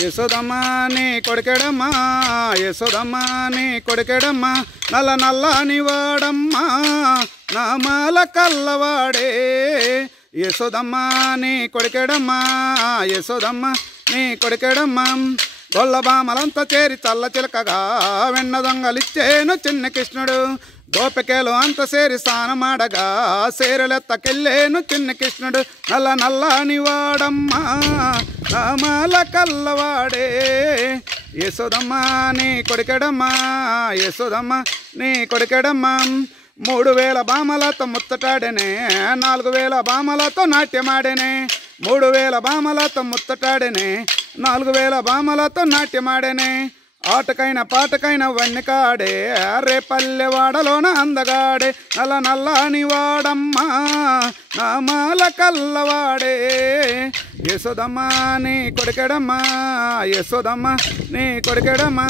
యశోదమ్మ నీ కొడుకెడమ్మా యశోదమ్మ నీ కొడుకెడమ్మా నల్ల నల్లని వాడమ్మా నామాల కల్లవాడే యశోదమ్మ నీ కొడుకెడమ్మా యశోదమ్మ నీ కొడుకెడమ్మా గొల్ల బామలంతా చేరి చల్ల చిలకగా వెన్న దొంగలిచ్చేను చిన్న కృష్ణుడు గోపికలు అంత సేరి స్నానమాడగా సేరలెత్తకెళ్ళేను చిన్న కృష్ణుడు నల్ల నల్లని వాడమ్మా నామాల కల్లవాడే యశోదమ్మ నీ కొడుకెడమ్మా యశోదమ్మ నీ కొడుకెడమ్మా 3000 బామలతో ముత్తటాడనే 4000 బామలతో నాట్యమాడనే 3000 బామలతో ముత్తటాడనే 4000 బామలతో నాట్యమాడనే ఆటకైన పాటకైన వన్నెకాడే రేపల్లెవాడలోన అందగాడే నల్ల నల్లని వాడమ్మా నామాల కల్లవాడే యశోదమ్మ నీ కొడుకెడమ్మా యశోదమ్మ నీ కొడుకెడమ్మా